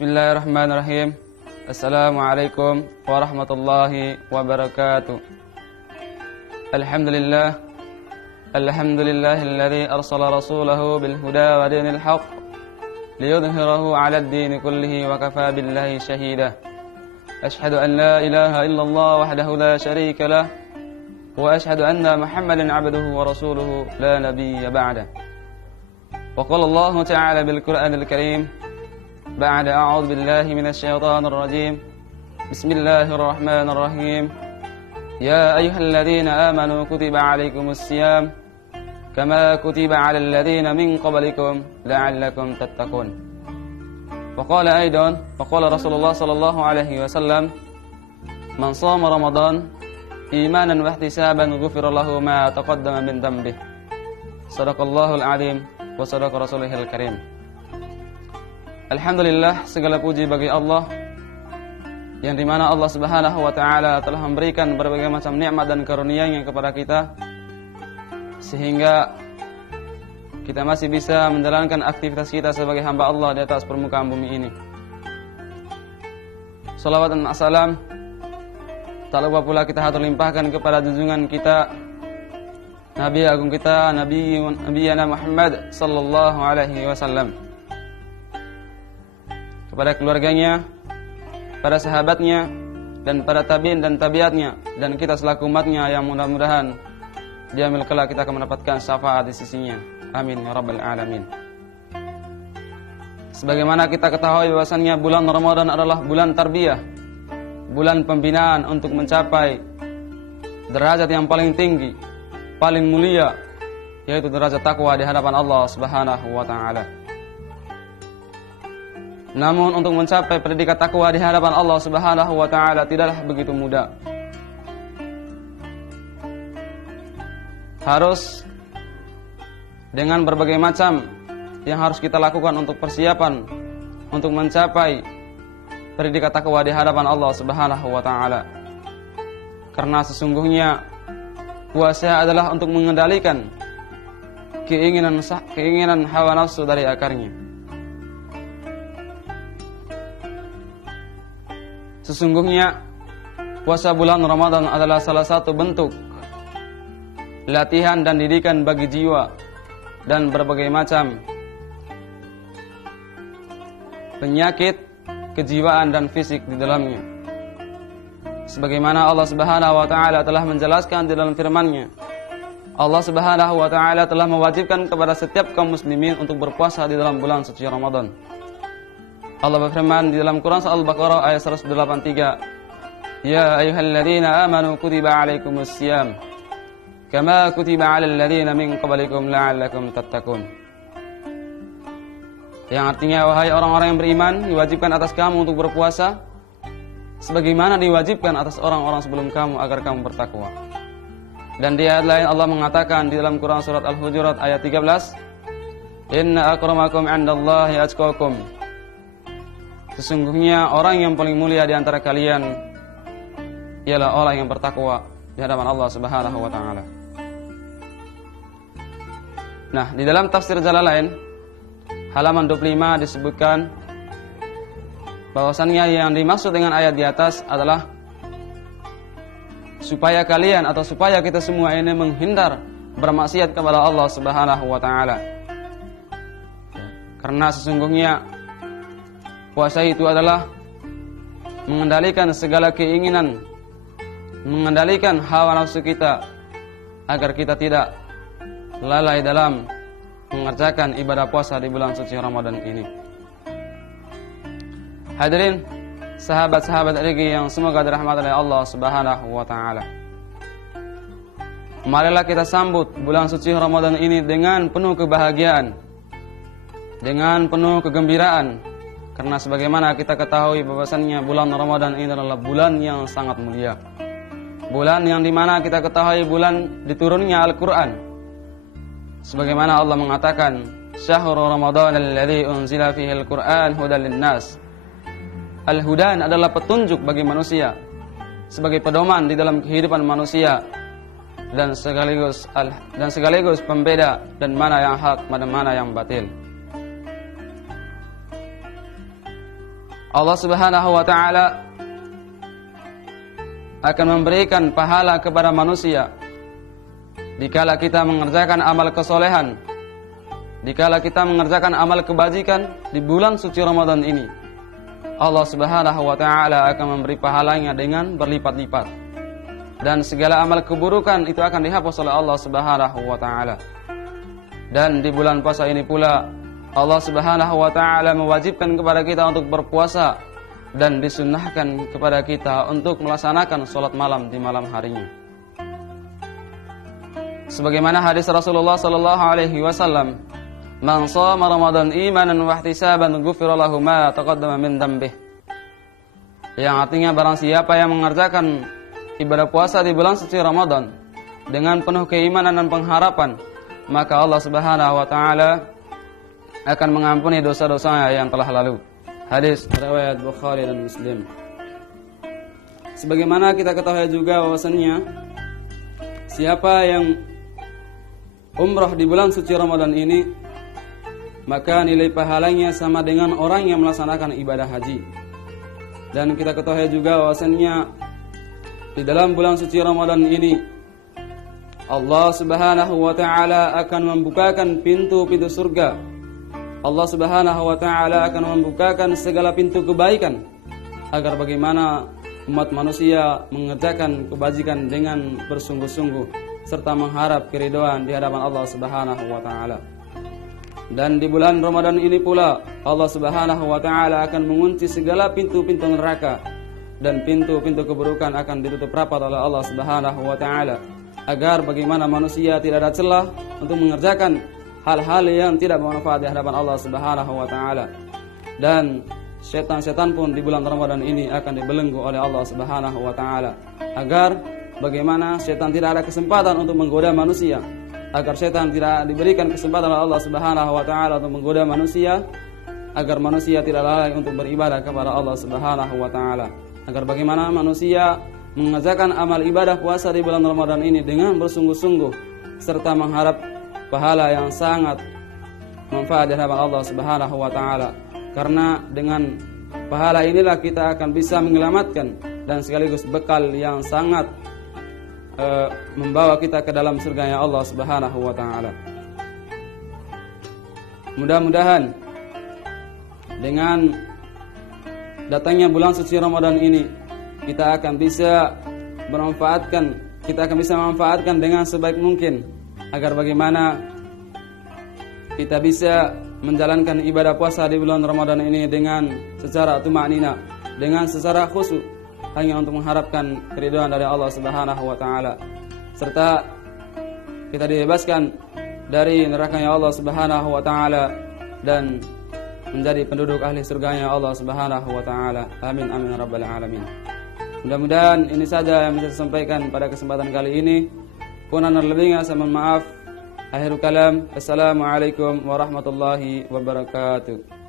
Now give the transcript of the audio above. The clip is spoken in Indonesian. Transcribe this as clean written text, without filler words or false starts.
Bismillahirrahmanirrahim. Assalamualaikum warahmatullahi wabarakatuh. Alhamdulillahilladzi arsala rasulahu bil huda wa dinil haqq liyudhhirahu 'alad din kullihi wa kafaa billahi shahida. Ashhadu an la ilaha illallah wahdahu la syarika lah wa ashhadu anna Muhammadan 'abduhu wa rasuluhu la nabiyya ba'dah. Wa qala Allah ta'ala bil Qur'anil Karim ba'da a'udzu billahi minasy syaithanir rajim. Bismillahirrahmanirrahim. Ya ayyuhalladzina amanu kutiba 'alaikumus syiyam kama kutiba 'alal ladzina min qablikum la'allakum tattaqun. Wa qala aidan, wa qala Rasulullah sallallahu alaihi wasallam, man shama Ramadan imanan wa ihtisaban ghufira lahu ma taqaddama min dhanbihi. Shadaqallahul 'azim wa shadaqa rasulihil karim. Alhamdulillah, segala puji bagi Allah yang dimana Allah Subhanahu wa ta'ala telah memberikan berbagai macam nikmat dan karunia-Nya kepada kita sehingga kita masih bisa menjalankan aktivitas kita sebagai hamba Allah di atas permukaan bumi ini. Salawat dan assalam tak lupa pula kita hatur limpahkan kepada junjungan kita, Nabi agung kita, Nabi Muhammad sallallahu alaihi wasallam, kepada keluarganya, para sahabatnya, dan para tabi'in dan tabiatnya, dan kita selaku umatnya yang mudah-mudahan di yaumil kelak kita akan mendapatkan syafaat di sisinya. Amin ya rabbal alamin. Sebagaimana kita ketahui bahwasannya bulan Ramadan adalah bulan tarbiyah, bulan pembinaan untuk mencapai derajat yang paling tinggi, paling mulia, yaitu derajat takwa di hadapan Allah Subhanahu wa ta'ala. Namun untuk mencapai predikat takwa di hadapan Allah Subhanahu wa ta'ala tidaklah begitu mudah. Harus dengan berbagai macam yang harus kita lakukan untuk persiapan untuk mencapai predikat takwa di hadapan Allah Subhanahu wa ta'ala. Karena sesungguhnya puasa adalah untuk mengendalikan keinginan hawa nafsu dari akarnya. Sesungguhnya puasa bulan Ramadan adalah salah satu bentuk latihan dan didikan bagi jiwa dan berbagai macam penyakit kejiwaan dan fisik di dalamnya. Sebagaimana Allah Subhanahu wa ta'ala telah menjelaskan di dalam firman-Nya, Allah Subhanahu wa ta'ala telah mewajibkan kepada setiap kaum muslimin untuk berpuasa di dalam bulan suci Ramadan. Allah berfirman di dalam Quran Surah Al-Baqarah ayat 183, Ya ayyuhalladzina amanu kutiba 'alaikumus syiyam kama kutiba 'alal ladzina min qablikum la'allakum tattaqun. Yang artinya, wahai orang-orang yang beriman, diwajibkan atas kamu untuk berpuasa sebagaimana diwajibkan atas orang-orang sebelum kamu agar kamu bertakwa. Dan di ayat lain Allah mengatakan di dalam Quran surat Al-Hujurat ayat 13, Inna akramakum 'indallahi atqakum. Sesungguhnya orang yang paling mulia di antara kalian ialah orang yang bertakwa di hadapan Allah Subhanahu wa ta'ala. Nah, di dalam tafsir Jalalain halaman 25 disebutkan bahwasannya yang dimaksud dengan ayat di atas adalah supaya kalian atau supaya kita semua ini menghindar bermaksiat kepada Allah Subhanahu wa ta'ala. Karena sesungguhnya puasa itu adalah mengendalikan segala keinginan, mengendalikan hawa nafsu kita agar kita tidak lalai dalam mengerjakan ibadah puasa di bulan suci Ramadan ini. Hadirin sahabat-sahabat RG yang semoga dirahmati oleh Allah Subhanahu wa ta'ala, marilah kita sambut bulan suci Ramadan ini dengan penuh kebahagiaan, dengan penuh kegembiraan. Karena sebagaimana kita ketahui bahwasannya bulan Ramadan ini adalah bulan yang sangat mulia, bulan yang dimana kita ketahui bulan diturunnya Al-Quran. Sebagaimana Allah mengatakan, Syahrul Ramadan alladzi unzila fihi Al-Quran hudan linnas. Al-hudan adalah petunjuk bagi manusia, sebagai pedoman di dalam kehidupan manusia, dan sekaligus pembeda dan mana yang hak dan mana yang batil. Allah Subhanahu wa taala akan memberikan pahala kepada manusia dikala kita mengerjakan amal kesolehan, dikala kita mengerjakan amal kebajikan di bulan suci Ramadan ini. Allah Subhanahu wa taala akan memberi pahalanya dengan berlipat-lipat. Dan segala amal keburukan itu akan dihapus oleh Allah Subhanahu wa taala. Dan di bulan puasa ini pula Allah Subhanahu wa taala mewajibkan kepada kita untuk berpuasa dan disunnahkan kepada kita untuk melaksanakan salat malam di malam harinya. Sebagaimana hadis Rasulullah sallallahu alaihi wasallam, "Man shoma Ramadan imanan wa ihtisaban ghufira lahu ma taqaddama min dhanbihi." Yang artinya barang siapa yang mengerjakan ibadah puasa di bulan suci Ramadan dengan penuh keimanan dan pengharapan, maka Allah Subhanahu wa taala akan mengampuni dosa-dosanya yang telah lalu. Hadis riwayat Bukhari dan Muslim. Sebagaimana kita ketahui juga bahwasannya siapa yang umrah di bulan suci Ramadan ini, maka nilai pahalanya sama dengan orang yang melaksanakan ibadah haji. Dan kita ketahui juga bahwasannya di dalam bulan suci Ramadan ini Allah Subhanahu wa taala akan membukakan pintu-pintu surga. Allah Subhanahu wa taala akan membukakan segala pintu kebaikan agar bagaimana umat manusia mengerjakan kebajikan dengan bersungguh-sungguh serta mengharap keridhaan di hadapan Allah Subhanahu wa taala. Dan di bulan Ramadan ini pula Allah Subhanahu wa taala akan mengunci segala pintu-pintu neraka dan pintu-pintu keburukan akan ditutup rapat oleh Allah Subhanahu wa taala agar bagaimana manusia tidak ada celah untuk mengerjakan hal-hal yang tidak bermanfaat di hadapan Allah Subhanahu wa taala. Dan setan-setan pun di bulan Ramadan ini akan dibelenggu oleh Allah Subhanahu wa taala agar bagaimana setan tidak ada kesempatan untuk menggoda manusia, agar setan tidak diberikan kesempatan oleh Allah Subhanahu wa taala untuk menggoda manusia, agar manusia tidak lalai untuk beribadah kepada Allah Subhanahu wa taala, agar bagaimana manusia mengerjakan amal ibadah puasa di bulan Ramadan ini dengan bersungguh-sungguh serta mengharap pahala yang sangat manfaat di hadapan Allah Subhanahu wa taala. Karena dengan pahala inilah kita akan bisa menyelamatkan dan sekaligus bekal yang sangat membawa kita ke dalam surganya Allah Subhanahu wa taala. Mudah-mudahan dengan datangnya bulan suci Ramadan ini kita akan bisa memanfaatkan dengan sebaik mungkin agar bagaimana kita bisa menjalankan ibadah puasa di bulan Ramadan ini dengan secara tumanina, dengan secara khusyuk hanya untuk mengharapkan keridhaan dari Allah Subhanahu wa taala, serta kita dibebaskan dari nerakanya Allah Subhanahu wa taala dan menjadi penduduk ahli surganya Allah Subhanahu wa taala. Amin amin rabbal alamin. Mudah-mudahan ini saja yang bisa saya sampaikan pada kesempatan kali ini. Kurang dan lebihnya saya mohon maaf. Akhirul kalam. Assalamualaikum warahmatullahi wabarakatuh.